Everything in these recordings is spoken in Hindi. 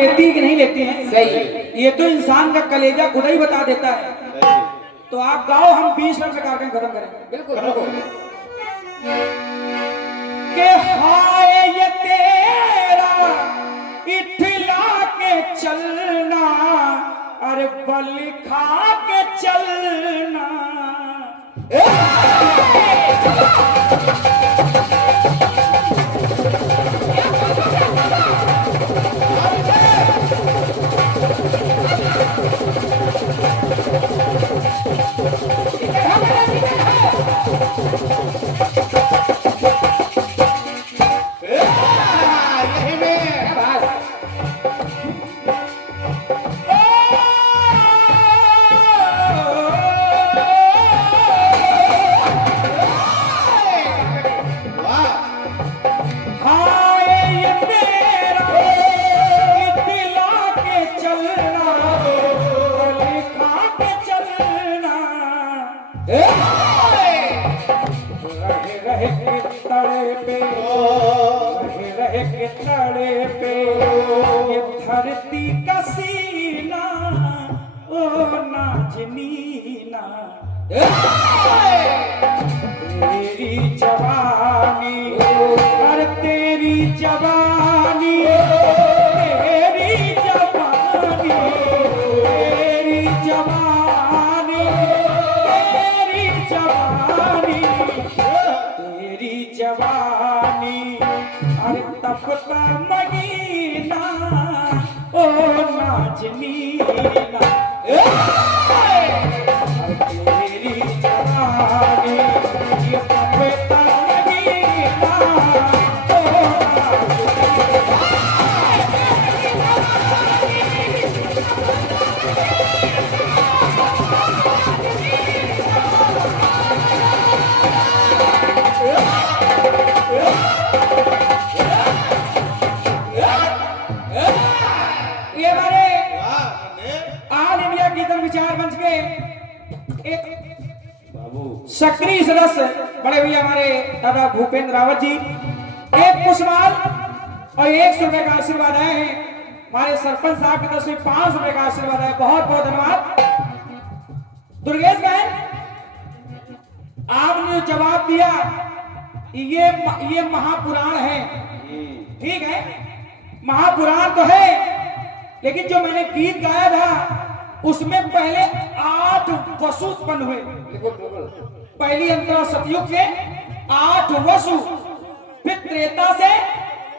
लेती है कि नहीं लेती है? सही। ये तो इंसान का कलेजा खुद ही बता देता है। तो आप गाओ, हम 20 मिनट में कार्यक्रम खत्म करेंगे। बिल्कुल बिल्कुल। के हाय ये तेरा इठला के चलना, अरे बल खा के चलना। तड़े पे ये धरती का सीना, ओ नाजनीना, तेरी जवानी, हर तेरी जवानी, तेरी जवानी, तेरी जवानी, तेरी जवानी, तेरी जवानी, अरे तपता महीना, ओ नाजनीना, तेरी जवानी, ये तपता महीना, ओ ये हमारे ऑल इंडिया गीतम विचार मंच के एक सक्रिय सदस्य बड़े भैया हमारे दादा भूपेंद्र रावत जी, एक पुष्पमाल और 100 रुपए का आशीर्वाद आए हैं। हमारे सरपंच साहब की तरफ से 500 रुपए का आशीर्वाद है। बहुत बहुत धन्यवाद। दुर्गेश बहन, आपने जो जवाब दिया ये महापुराण है, ठीक है, महापुराण तो है, लेकिन जो मैंने गीत गाया था उसमें पहले 8 वसु उत्पन्न हुए। पहली अंतरा सतयुग से 8 वसु, फिर त्रेता से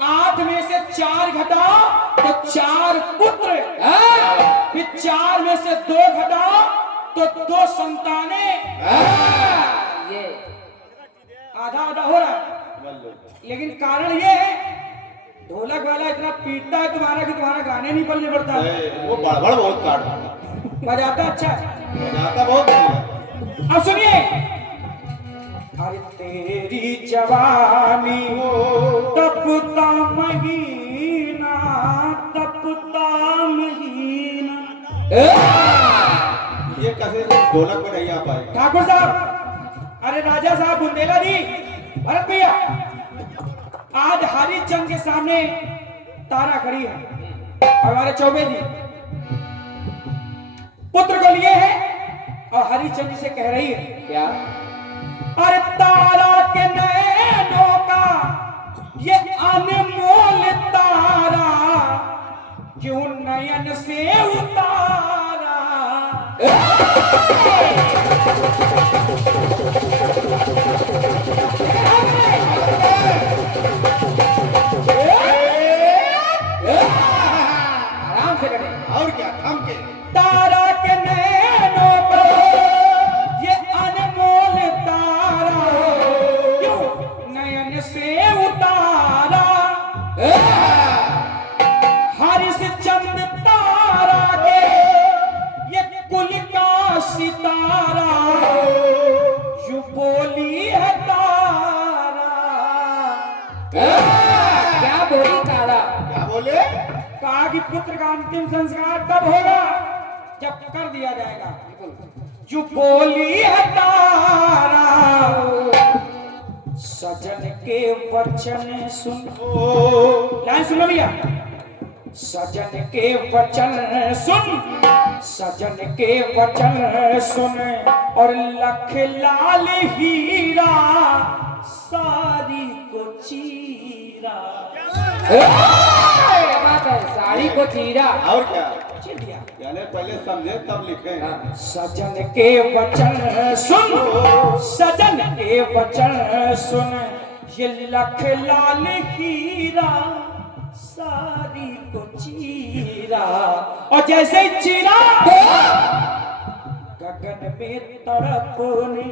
8 में से 4 घटाओ तो 4 पुत्र, फिर 4 में से 2 घटाओ तो 2 संतानें। ये आधा आधा हो रहा है, लेकिन कारण ये है ढोलक वाला इतना पीटता है तुम्हारा कि तुम्हारा गाने नहीं पलने पड़ता है। वो बड़बड़ बहुत काटता, बजाता अच्छा है, बजाता बहुत बढ़िया। अब सुनिए, अरे तेरी जवानी तपता महीना, तपता महीना। ये कैसे ढोलक में नहीं आ पाए। ठाकुर साहब, अरे राजा साहब, बुंदेला जी, भरत भैया, आज हरिचंद के सामने तारा खड़ी है और हमारे चौबे जी पुत्र को लिए है और हरिचंद जी से कह रही है क्या? अरे तारा के नैनों का ये अनमोल तारा क्यों नयन से उतारा। आराम से करें। और क्या थम के। तारा के नैनों पर ये अनमोल तारा क्यों नयन से उतारा। हरिश्चंद्र तारा के ये कुल का सितारा यू बोली है तारा। क्या बोली तारा? क्या बोले? कहा कि पुत्र का अंतिम संस्कार तब होगा जब कर दिया जाएगा। जो बोली है तारा सजन के वचन सुन। लाइन सुनो भैया। सजन के वचन सुन, सजन के वचन सुन, और लख लाल हीरा सारी को चीरा। क्या बात है, साड़ी को चीरा। और क्या? चीर दिया। पहले पहले समझे तब लिखे। हाँ। सजन के वचन सुन, सजन के वचन सुन, ये लख लाल हीरा सारी को चीरा। और जैसे ही चीरा गगन में तड़पने,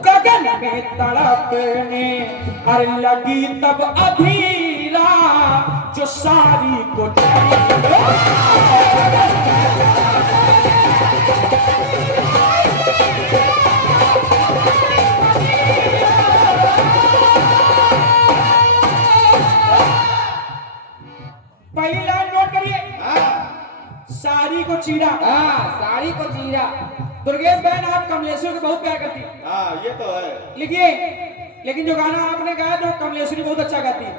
गगन में तड़पने, अरे लगी तब अधीरा जो सारी को चीरा। पहली लाइन नोट करिए, हाँ साड़ी को चीरा। हाँ, साड़ी को चीरा। दुर्गेश बहन आप कमलेश्वर को बहुत प्यार करती है, हाँ ये तो है। लिखिए। लेकिन जो गाना आपने गाया तो कमलेश्वरी बहुत अच्छा गाती है,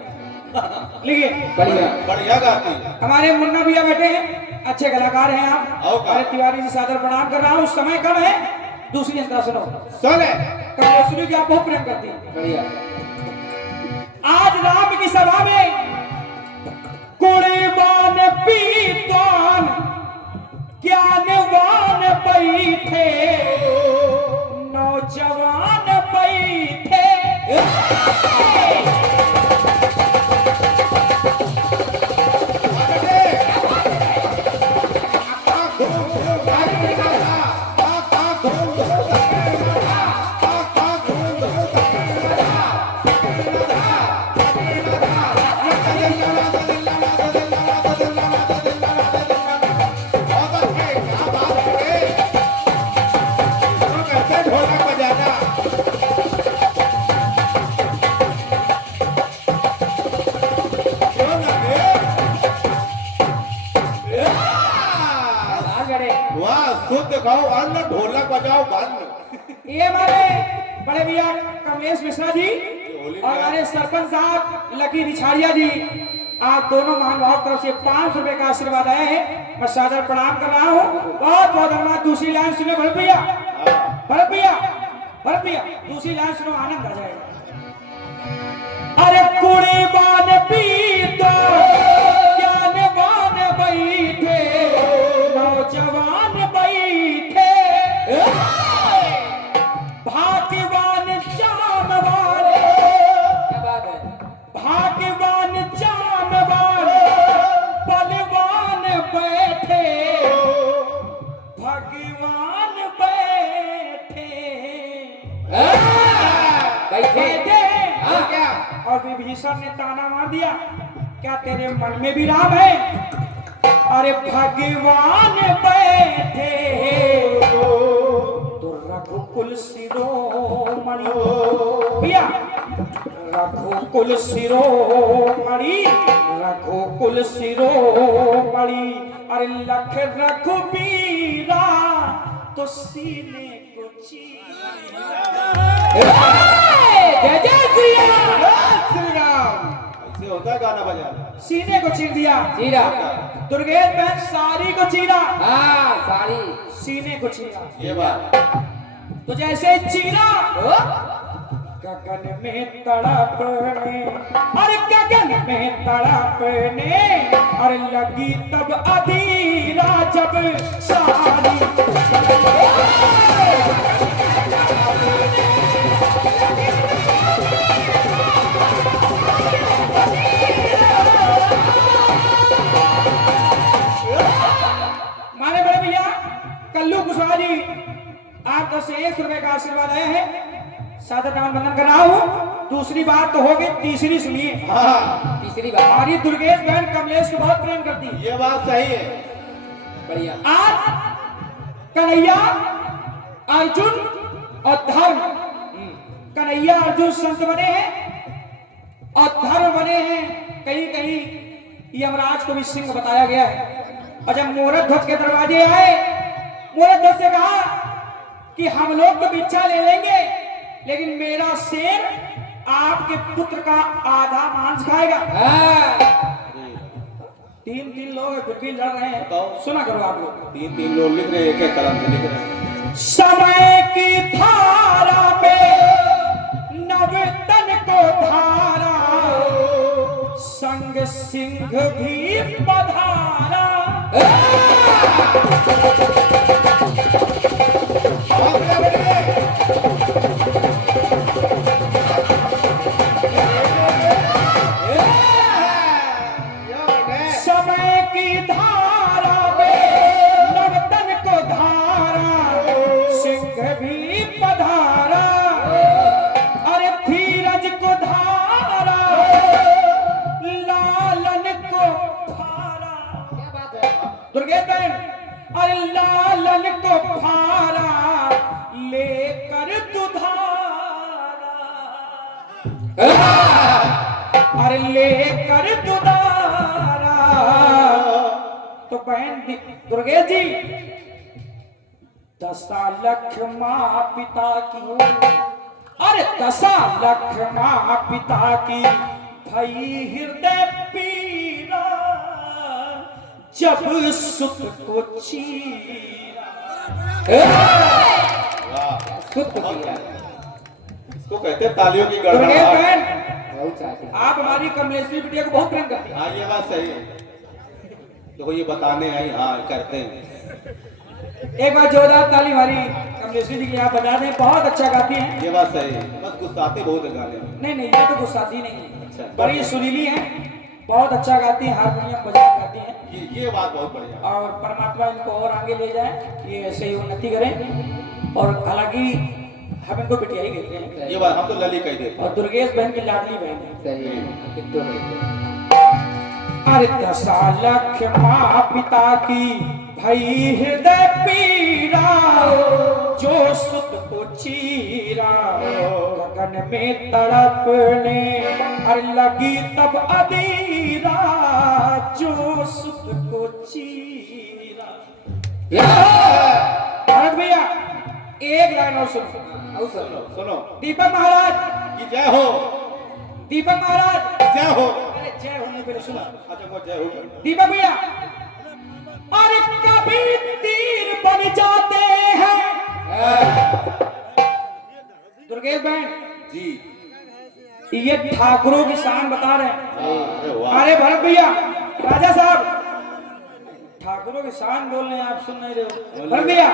लिखिए। बढ़िया। बढ़िया गाती। हमारे मुन्ना भैया बैठे हैं, अच्छे कलाकार हैं आप। और क्या? अरे तिवारी जी सादर प्रणाम कर रहा हूँ, समय कम है। दूसरी अंतरा सुनो, सुने। कमलेश्वरी की आप बहुत प्रेम करती है। बढ़िया। आज राम की सभा में कुर्बान पीतवान ज्ञानवान बैठे, नौजवान बैठे। वाह, शुद्ध गाओ अन्न, ढोलक बजाओ बंद। ये हमारे बड़े भैया कमलेश मिश्रा जी होली और हमारे सरपंच साहब लकी रिछाड़िया जी, आप दोनों महानुभाव तरफ से 500 रुपए का आशीर्वाद आया है। मैं सादर प्रणाम कर रहा हूँ, बहुत बहुत धन्यवाद। दूसरी लाइन सुनो भरत भैया, भरत भैया, भरत भैया, दूसरी लाइन सुनो, आनंद आ जाएगा। अरे कुर्बान पीतो ज्ञानवान बैठे, नौजवान बैठे, भाग्यवान जामवान, क्या बात है। भाग्यवान जामवान बलवान बैठे, भगवान बैठे, बैठे। हाँ क्या? और विभीषण ने ताना मार दिया, क्या तेरे मन में भी राम है? अरे भगवान बैठे तो रघुकुल शिरोमणि, भैया रघुकुल शिरोमणि, रघुकुल शिरोमणि, अरे लख रघुबीरा तो सीने को चीरा। जय जय श्री राम। श्री राम। ऐसे होता है गाना बजाना। सीने को चीर दिया। चीरा। दुर्गेश बहन साड़ी को चीरा, हाँ, साड़ी। सीने को चीरा। ये बात। तो जैसे चीरा ओ, गगन में तड़पने, अरे गगन में तड़पने, अरे लगी तब अधीरा जब साड़ी। माने बड़े भैया कल्लू कुशवाहा जी, आप तरफ से 100 रुपए का आशीर्वाद आया है, सादर नाम वंदन कर रहा हूँ। दूसरी बात तो हो गई, तीसरी सुनिए। हाँ तीसरी बात। हमारी दुर्गेश बहन कमलेश को बहुत प्रेम करती है। ये बात सही है। बढ़िया। आज कन्हैया अर्जुन और धर्म, कन्हैया अर्जुन संत बने हैं और धर्म बने हैं। कहीं कहीं यमराज को भी सिंह बताया गया है। और जब मोरत ध्वज के दरवाजे आए, मोरत ध्वज से कहा कि हम लोग तो भिक्षा ले लेंगे, लेकिन मेरा शेर आपके पुत्र का आधा मांस खाएगा। हाँ, तीन तीन लोग फिर भी लड़ रहे हैं। बताओ। सुना करो आप लोग। तीन तीन लोग लिख रहे हैं, एक एक कलम से लिख रहे हैं। समय की धारा में नवतन को धारा, संग सिंह भी पधारा। समय की धारा में नवतन को धारा, सिंह भी पधारा। अरे धीरज को धारा, लालन को फारा। क्या बात है? दुर्गेश बहन, अरे लालन को फारा, लेकर दुधारा। अरे लेकर दुधारा। तो बहन दुर्गेश जी, दशा लख माँ पिता की, अरे दशा लख माँ पिता की, भई हृदय पीरा, जब सुत को चीरा। वाह, सुत किया। इसको कहते हैं तालियों की दुर्गेश गड़गड़ाहट। बहन, बहुत चाहते हैं। आप हमारी कमलेश्वरी बिटिया को बहुत प्रेम करती हैं। हाँ, ये बात सही है। देखो ये बताने आई, हाँ करते हैं। एक बार जोरदार ताली हमारी कमलेश्वरी जी की आप बजा दें, बहुत अच्छा गाती हैं। ये बात सही है, बस गुस्साते बहुत है गाने में। नहीं नहीं, ये तो गुस्साती नहीं है, अच्छा। बड़ी सुरीली हैं, बहुत अच्छा गाती हैं, हारमोनियम बजा गाती हैं। ये बात बहुत बढ़िया। और परमात्मा इनको और आगे ले जाए, ये ऐसे ही उन्नति करें। और हालांकि हम इनको बिटिया ही कहते हैं, ये बात हम तो लली कह देते और दुर्गेश बहन की लाडली बहन है। सही है। कितने में? अरे दशा लख माँ पिता की, भई हृदय पीरा, जो सुत को चीरा। गगन में तड़पने अरे लगी तब अधीरा, जो सुत को चीरा। भरत भैया, एक लाइन और सुनो। और सुनो। सुनो। दीपक महाराज कि जय हो, दीपक महाराज, जय हो। अरे जय होने पे सुना। अच्छा वो जय हो। दीपक भैया, अरे कभी तीर बन जाते हैं। दुर्गेश बहन जी, ये ठाकुरों की शान बता रहे हैं। अरे वाह। अरे भरत भैया, राजा साहब, ठाकुरों की शान बोल रहे हैं, आप सुन नहीं रहे हो। भरत भैया,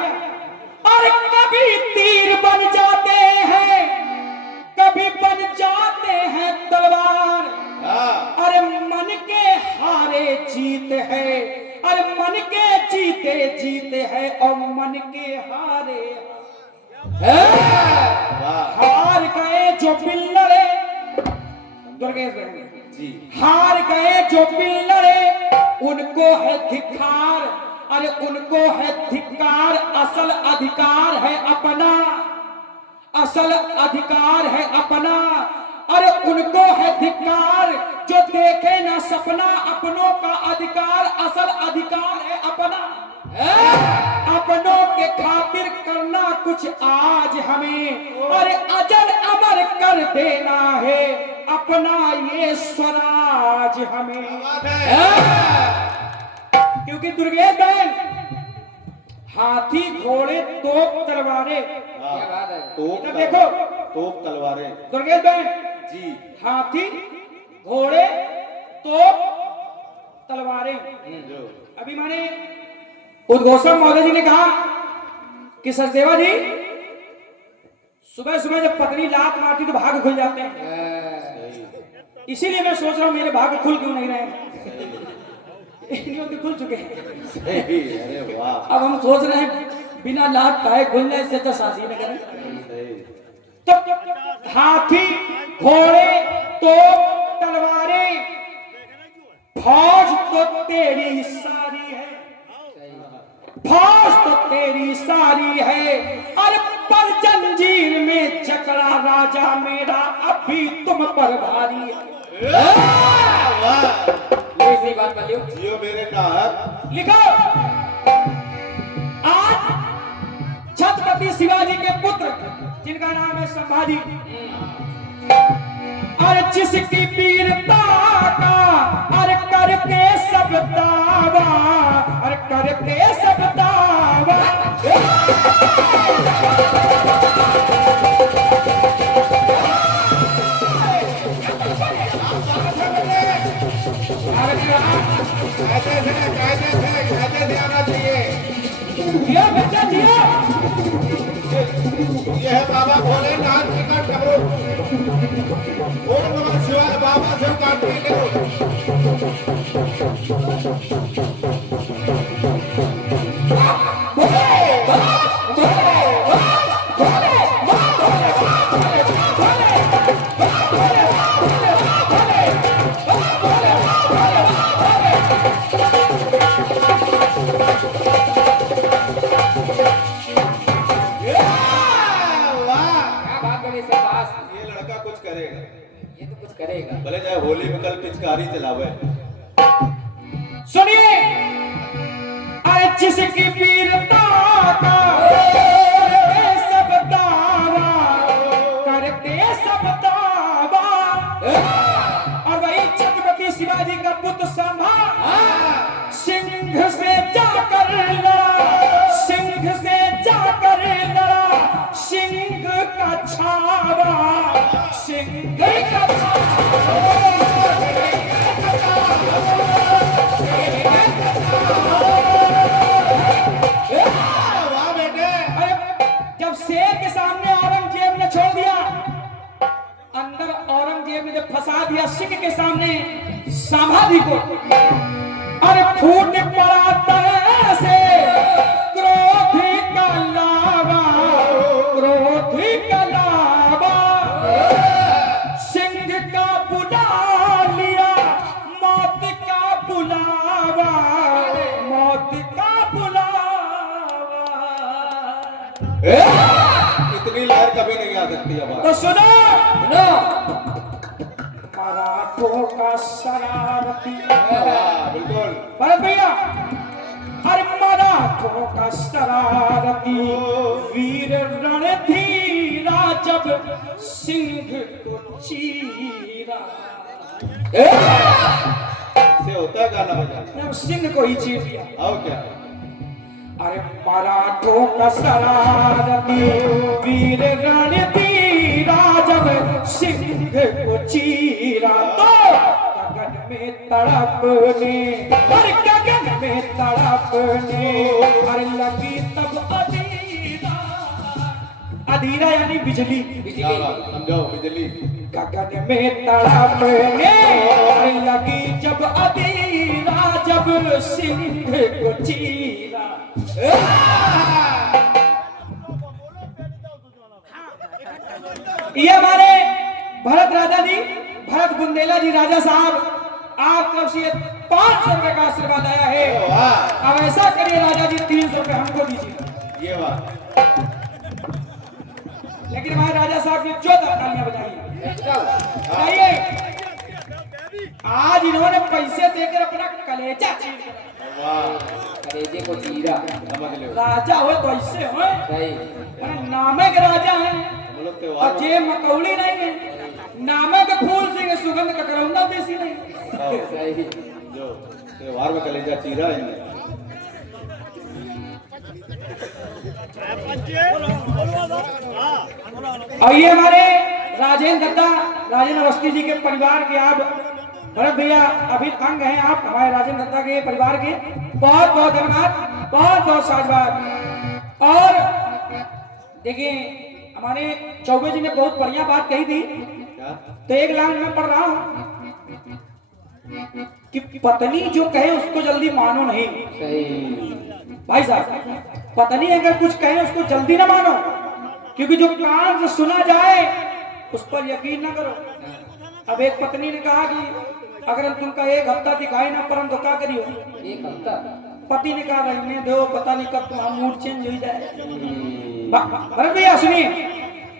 अरे कभी तीर बन जाते हैं, कभी बन जाते हैं तलवार। हाँ, अरे मन के हारे जीत है, अरे मन के जीते जीते है, और मन के हारे वाह हार गए जो बिल्लड़े। दुर्गेश बहन जी। हार गए जो बिल्लड़े, उनको है धिक्कार। अरे उनको है धिक्कार, असल अधिकार है अपना, असल अधिकार है अपना। अरे उनको है धिक्कार, जो देखे ना सपना, अपनों का अधिकार, असल अधिकार है अपना। अपनों के खातिर करना कुछ आज हमें, अरे अजर अमर कर देना है अपना ये स्वराज हमें। क्योंकि दुर्गेश बहन, हाथी घोड़े तोप तलवारें। क्या बात है? तोप इधर देखो तोप तलवारें। दुर्गेश बहन, जी, हाथी घोड़े तोप तलवारें। जो अभी माने उद्घोषण महोदय जी ने कहा कि सचदेवा जी, सुबह सुबह जब पत्नी लात मारती तो भाग खुल जाते हैं, सही, इसीलिए मैं सोच रहा हूं मेरे भाग खुल क्यों नहीं रहे हैं। इन्हीं के खुल चुके हैं। सही, अरे वाह, अब हम सोच रहे हैं बिना लात पाए खुल जाए, इससे अच्छा शादी न करें। सही। तो हाथी घोड़े तोप तलवारें, फौज तो तेरी सारी है, फौज तो तेरी सारी है। अरे पर जंजीर में जकड़ा राजा मेरा, अभी तुम पर भारी है। वाह, ये इसी बात पर लियो। जियो मेरे नाहक। लिखो, आज छत्रपति शिवाजी के पुत्र, जिनका नाम है संभाजी, अरे जिसकी वीरता का अरे करते सब दावा और करते सब दावा। कायदे से आना चाहिए। जियो बच्चा जियो। ये है बाबा भोलेनाथ जी का ठकुर। ओम नमः शिवाय बाबा शिव कार्तिक क्या बात बोली सरदास, ये लड़का कुछ करेगा, ये तो कुछ करेगा। भले चाहे होली में कल पिचकारी चलावे। सुनिए, अरे जिसकी वीरता का करते सब दावा, करते सब दावा। और वही छत्रपति शिवाजी का पुत्र संभा सिंह से जाकर लड़ा, सिंह से जाकर लड़ा, सिंह का छावा, सिंह का वाह बेटे। अरे जब शेर के सामने औरंगजेब ने छोड़ दिया, अंदर औरंगजेब ने जब फंसा दिया सिंह के सामने समाधि को, अरे फूट पड़ा तरह से क्रोध का लावा, क्रोध का लावा। सिंह का बुला लिया मौत का बुलावा, मौत का बुलावा। इतनी लहर कभी नहीं आ सकती अब। तो सुनो, सुनो, मराठों का शरारती बिल्कुल। भरत भैया, अरे मराठों का शरारती वीर रणधीरा जब सिंह को चीरा। से होता है गाना बजाना। जब सिंह को ही चीर दिया। और क्या? अरे मराठों का शरारती वीर रणधीरा जब सिंह को चीरा, तो गगन में तड़पने, और गगन में तड़पने, और लगी तब अधीरा। अधीरा यानी बिजली। क्या बात, समझाओ बिजली। गगन में तड़पने, और लगी जब अधीरा, जब सिंह को चीरा। ये हमारे भरत राजा जी, भरत बुंदेला जी राजा साहब, आप तरफ से 500 रुपए का आशीर्वाद आया है। वाह, अब ऐसा करिए राजा जी, 300 रुपए हमको दीजिए। ये बात। लेकिन हमारे राजा साहब ने जो तालियां बजाई, बताइए, आज इन्होंने पैसे देकर अपना कलेजा चीर दिया। वाह, कलेजे को चीरा। समझ लो। राजा हो तो ऐसे हो, सही, नामे के राजा हैं, हम लोग और त्योहार जे मकौड़ी नहीं है, नामे के फूल सिंह सुगंध का करौंदा देसी नहीं। सही। जो त्योहार में कलेजा चीरा इनने। और ये हमारे राजेंद्र दत्ता, राजेंद्र अवस्थी जी के परिवार के, आप भरत भैया अभी अंग हैं, आप हमारे राजेंद्र दत्ता के परिवार के बहुत बहुत धन्यवाद, बहुत बहुत साधुवाद। और देखिए, हमारे चौबे जी ने बहुत बढ़िया बात कही थी, क्या? तो एक लाइन में पढ़ रहा हूं कि पत्नी जो कहे उसको जल्दी मानो नहीं। सही। भाई साहब, पत्नी अगर कुछ कहे उसको जल्दी ना मानो, क्योंकि जो कान से सुना जाए उस पर यकीन ना करो। अब एक पत्नी ने कहा कि अगर हम तुमका 1 हफ्ता दिखाई ना परम तो क्या करियो। 1 हफ्ता। पति ने कहा रहने दो, पता नहीं कब तुम्हारा मूड चेंज हो जाए। भरत भैया सुनिए,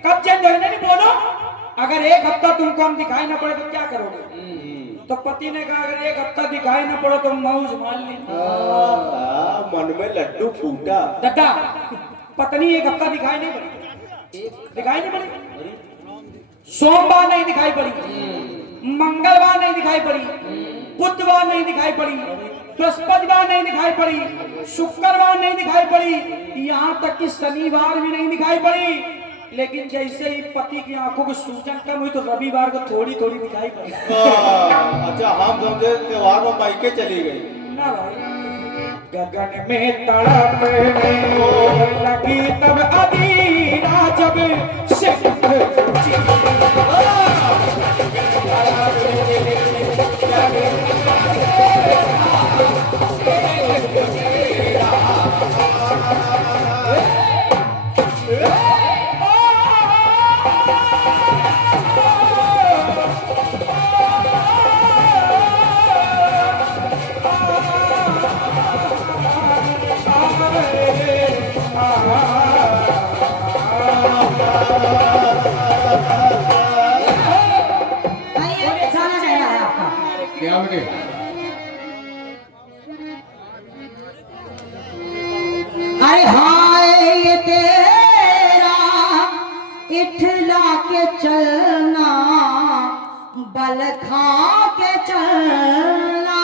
कब चेंज हो नहीं बोलो। अगर 1 हफ्ता तुमको हम दिखाई ना पड़े तो क्या करोगे? तो पति ने कहा अगर 1 हफ्ता दिखाई ना पड़ो तो मौज मान ली। मन में लड्डू फूटा। दद्दा, पत्नी 1 हफ्ता दिखाई नहीं पड़ी, दिखाई नहीं पड़ी, सोमवार नहीं दिखाई पड़ी, मंगलवार नहीं दिखाई पड़ी, बुधवार नहीं दिखाई पड़ी, बृहस्पतिवार नहीं दिखाई पड़ी, शुक्रवार नहीं दिखाई पड़ी, यहाँ तक कि शनिवार भी नहीं दिखाई पड़ी। लेकिन जैसे ही पति की आंखों की सूजन कम हुई तो रविवार को थोड़ी थोड़ी दिखाई पड़ी। अच्छा, हम समझे त्योहार में मायके चली गई। ना भाई, गगन में तड़पने लगी तब अधीरा जब सिख क्या बेटे? अरे हाय ये तेरा इठला के चलना, बल खा के चलना।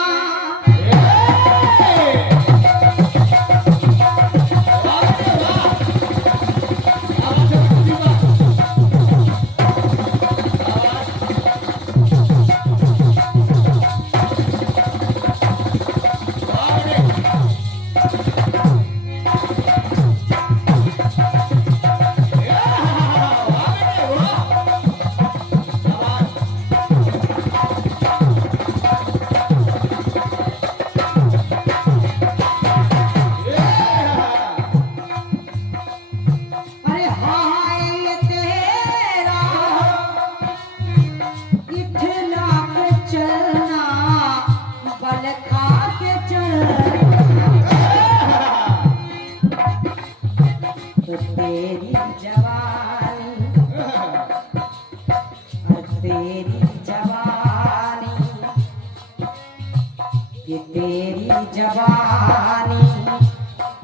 तेरी जवानी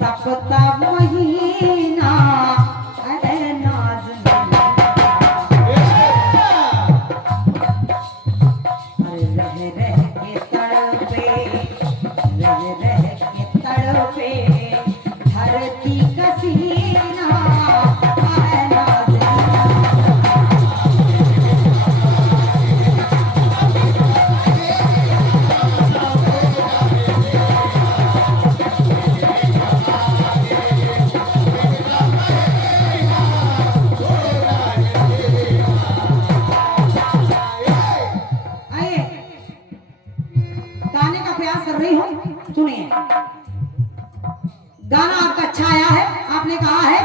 तपता महीना, अरे नाज अरे रह रह के तड़पे, रह रह के तड़पे धरती का सीना, अरे नाज सुनिए। गाना आपका अच्छा आया है, आपने कहा है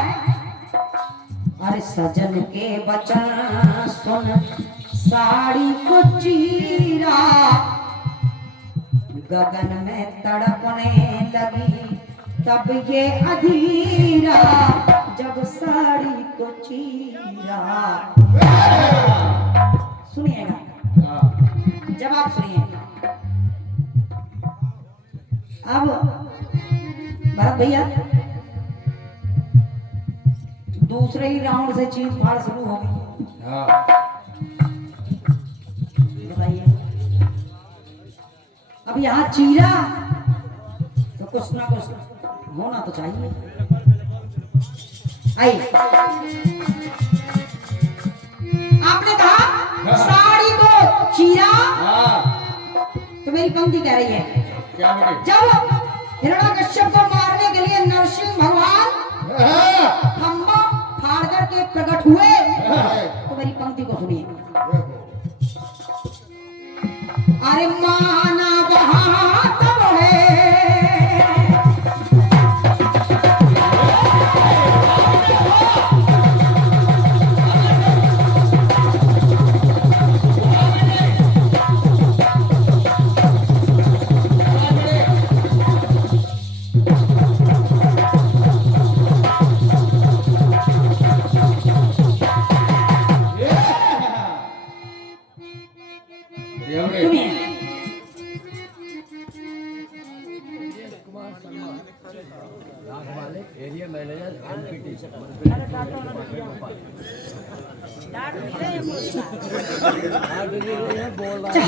अरे सजन के वचन सुन साड़ी को चीरा, गगन में तड़पने लगी तब ये अधीरा, जब साड़ी को चीरा। सुनिएगा, जवाब सुनिए। अब भरत भैया दूसरे ही राउंड से चीज फाड़ शुरू हो गई। बताइए, अब यहाँ चीरा तो कुछ ना कुछ होना तो चाहिए। आई आपने कहा साड़ी को चीरा, तो मेरी पंक्ति कह रही है जब हिरण्यकश्यप को मारने के लिए नरसिंह भगवान खंबा फाड़ करके प्रकट हुए, तो मेरी पंक्ति को सुनिए। अरे माना वहां तब है,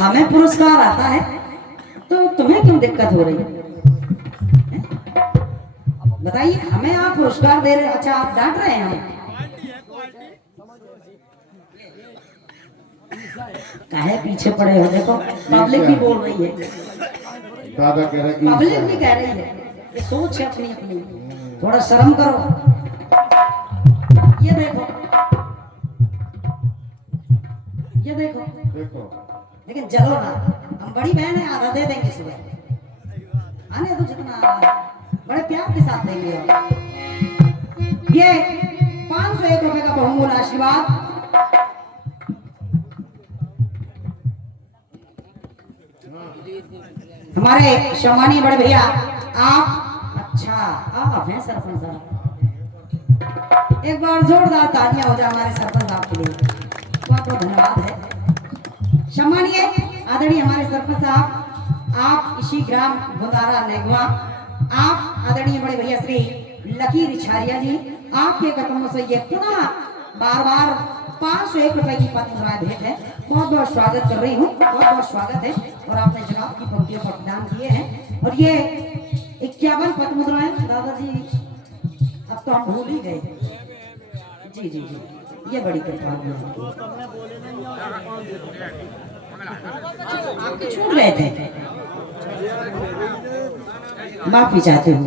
हमें पुरस्कार आता है तो तुम्हें क्यों दिक्कत हो रही है? बताइए, हमें आप पुरस्कार दे रहे हैं, अच्छा आप डांट रहे हैं हमें? काहे पीछे पड़े हो? देखो पब्लिक भी बोल रही है, दादा कह रहा पब्लिक भी कह रही है, ये सोच है अपनी अपनी, थोड़ा शर्म करो। ये देखो, ये देखो, देखो लेकिन जलो ना, हम बड़ी बहन है, आधा दे देंगे सुबह, आने दो जितना आ रहा है, बड़े प्यार के साथ देंगे हम। ये 501 रुपए का बहुमूल्य आशीर्वाद हमारे सम्मानीय बड़े भैया आप, अच्छा आप हैं सरपंच साहब, एक बार जोरदार तालियां हो जाए हमारे सरपंच साहब के लिए, बहुत बहुत धन्यवाद है। सम्मानीय आदरणीय हमारे सरपंच साहब, आप इसी ग्राम गुंदारा नेगवा, आप आदरणीय बड़े भैया श्री लकी रिछारिया जी, आपके कदमों से ये पुनः बार बार 501 रुपए की पद मुद्राएं भेंट है, बहुत बहुत स्वागत कर रही हूँ, बहुत बहुत स्वागत है। और आपने जनाब की पंक्तियों पर प्रदान किए हैं, और ये 51 पद मुद्राएं दादाजी अब तो हम भूल ही गए। जी जी जी, ये बड़ी कृपा है आपके, छूट गए थे, माफी चाहते हूँ।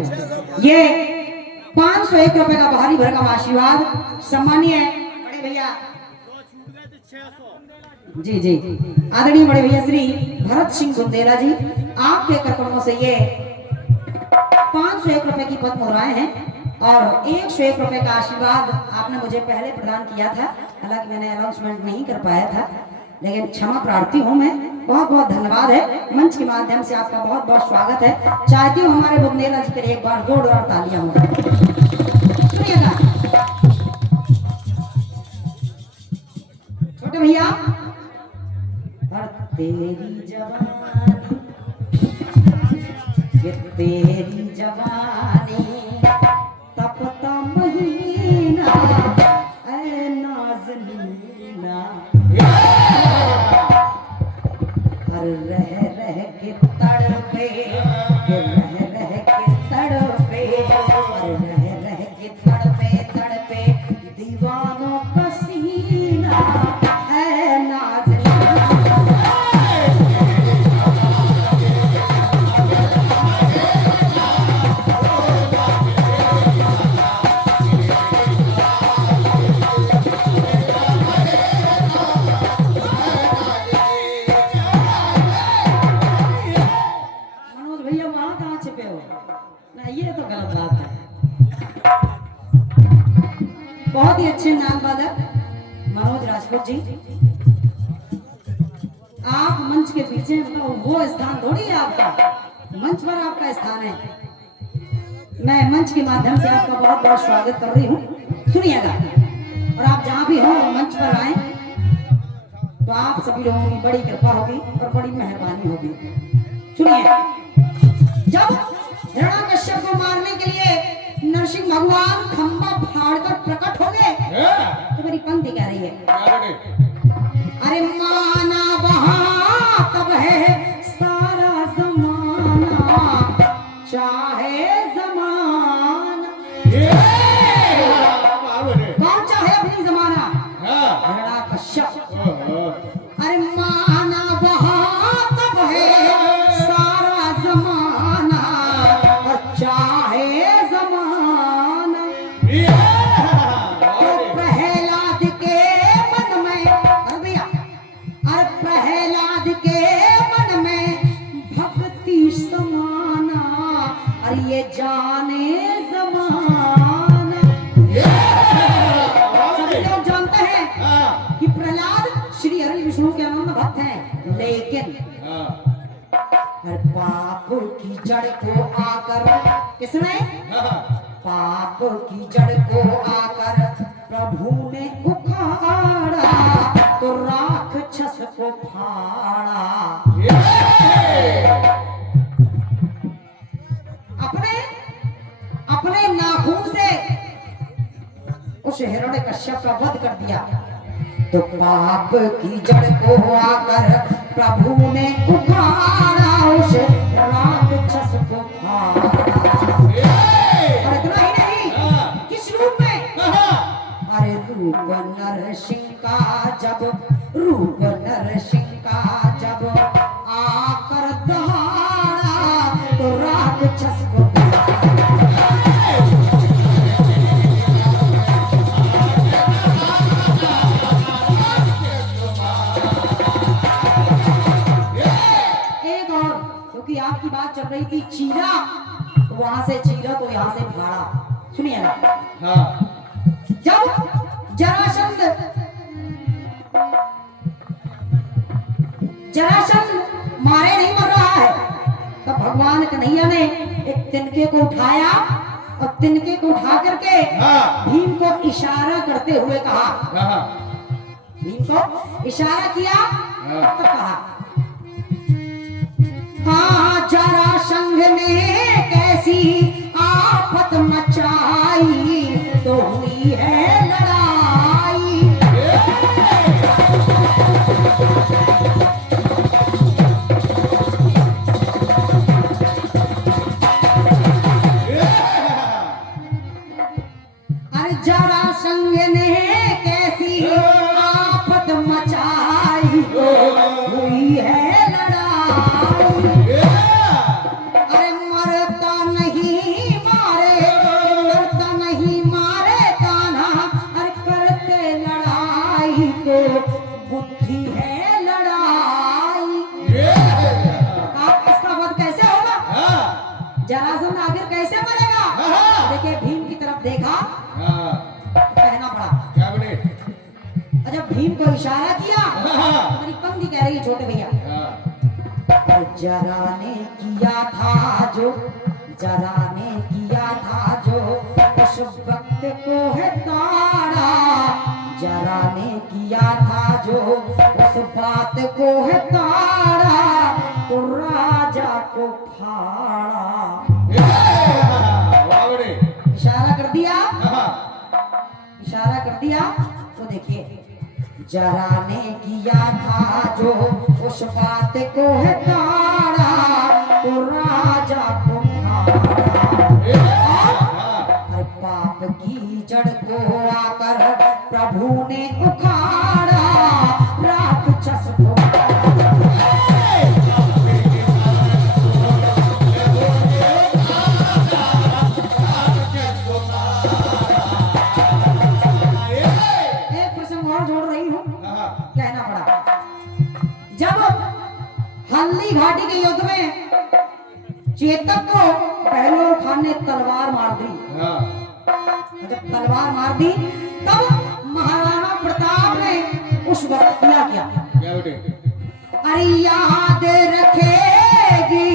ये 501 रुपए का भारी भरकम आशीर्वाद सम्मानीय बड़े भैया, जी जी आदरणीय बड़े भैया श्री भरत सिंह बुंदेला जी, आपके करकमों से ये 501 रुपए की पद मुद्राएं हैं, और 101 रुपए का आशीर्वाद आपने मुझे पहले प्रदान किया था, हालांकि मैंने अनाउंसमेंट नहीं कर पाया था, लेकिन क्षमा प्रार्थी हूँ मैं, बहुत बहुत धन्यवाद है। मंच के माध्यम से आपका बहुत बहुत स्वागत है। चाहती हूँ हमारे बुंदेला जी के लिए एक बार जोरदार तालियां हो। सुनिएगा छोटे भैया, और तेरी जवानी, ये तेरी जवानी तपता महीना ऐ नाज़नीना, हर रह रह के तड़पे, रह रह के तड़पे, हर रह रह के तड़पे तड़पे दीवानों का सीना ऐ नाज़नीना। बहुत ही अच्छे नाम वादक मनोज राजपूत जी, आप मंच के पीछे, मतलब वो स्थान थोड़ी है आपका, मंच पर आपका स्थान है। मैं मंच के माध्यम से आपका बहुत बहुत स्वागत कर रही हूँ। सुनिएगा, और आप जहाँ भी हो मंच पर आए तो आप सभी लोगों की बड़ी कृपा होगी और बड़ी मेहरबानी होगी। सुनिए, जब हिरण्यकश्यप को मारने के लिए नरसिंह भगवान खंबा फाड़कर प्रकट हो गए, तो मेरी पंक्ति कह रही है, अरे माना वहां तब है सारा जमाना, चाहे जमाना, कौन चाहे अपनी जमाना? हिरण्यकश्यप। अरे माना वहां तब है सारा जमाना, और चाहे जमाना, तो प्रहलाद के मन में, अरे भैया, अरे प्रहलाद के मन में भक्ति समाना, अरे ये जाने जमाना। सभी लोग जानते हैं कि प्रहलाद श्री हरि विष्णु के अनंत भक्त हैं, लेकिन हर पाप की जड़ को आकर, किसने? पाप की जड़ को आकर प्रभु ने उखाड़ा, तो राक्षस को फाड़ा। अपने अपने नाखून से उस हिरण्यकश्यप का वध कर दिया, तो पाप की जड़ को आकर प्रभु ने उखाड़ा, उस राक्षस को फाड़ा। और इतना नरसिंह का जब रूप नरसिंह का जब आकर दहाड़ा तो राक्षस को क्योंकि आपकी बात चल रही थी चीरा, तो वहां से चीरा तो यहाँ से भाड़ा। सुनिए ना। हाँ। जब जरासंध मारे नहीं मर रहा है, तब भगवान कन्हैया ने एक तिनके को उठाया और तिनके को उठा करके भीम को इशारा करते हुए कहा, भीम को इशारा किया तब कहा, हाँ जरासंध ने कैसी आफत मचाई तो हुई है लड़ाई। अरे जरासंध ने कैसी आफत मचाई तो हुई है जरासंध आखिर कैसे मरेगा। देखिए भीम की तरफ देखा, कहना पड़ा क्या बोले। जब भीम को इशारा किया तो मेरी पंक्ति कह रही है छोटे भैया, जरा ने किया था जो, जरा ने किया था जो उस वक्त को है ताड़ा, जरा ने किया था जो उस बात को है ताड़ा तो राजा को फाड़ा। इशारा कर दिया, इशारा कर दिया तो देखिए, जरा ने किया था जो उस बात को है ताड़ा तो राजा को फाड़ा। अरे पाप की जड़ को आकर प्रभु ने उखाड़ा, राक्षस को कहना पड़ा। जब हल्दी घाटी के युद्ध में चेतक को पहलवान खान ने तलवार मार दी, जब तलवार मार दी तब महाराणा प्रताप ने उस वक्त किया क्या, अरे याद रखेगी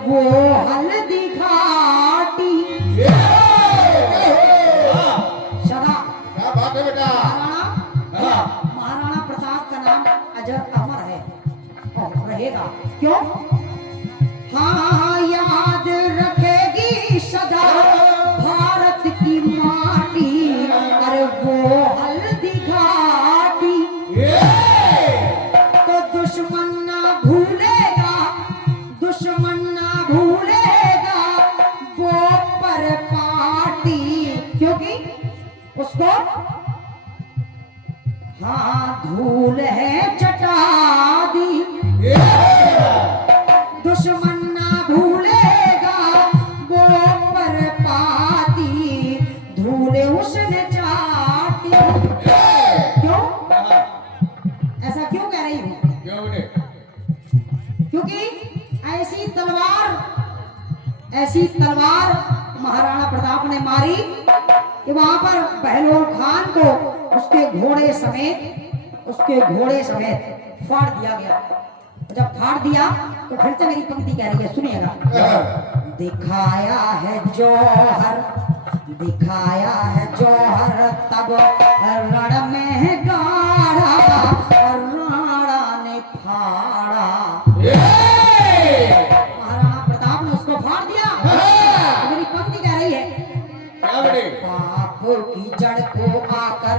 वो हल्दी घाटी सदा। क्या बात है बेटा। महाराणा प्रताप का नाम अजर अमर है और रहेगा, क्यों। हाँ याद रखेगी सदा भारत की माटी, अरे वो हल्दी घाटी तो दुश्मन ना भूलेगा, दुश्मन भूलेगा वो पर पार्टी, क्योंकि उसको हाँ धूल है चटा दी। दुश्मन ना भूलेगा वो पर पाती, धूल उसने चाटी। क्यों ऐसा क्यों कह रही हूँ, क्योंकि ऐसी तलवार महाराणा प्रताप ने मारी कि वहां पर पहलवान खान को उसके घोड़े समेत फाड़ दिया गया। जब फाड़ दिया तो फिर से मेरी पंक्ति कह रही है, सुनिएगा। दिखाया है जौहर, दिखाया है जौहर तब रण में गाढ़ा और राणा ने फाड़ा। की जड़ को आकर,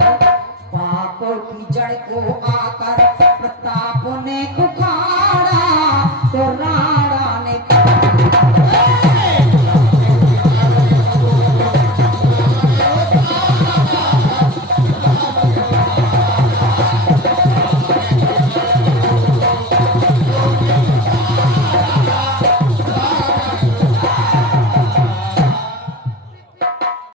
पापों की जड़ को आकर प्रताप ने उखाड़ा तो राम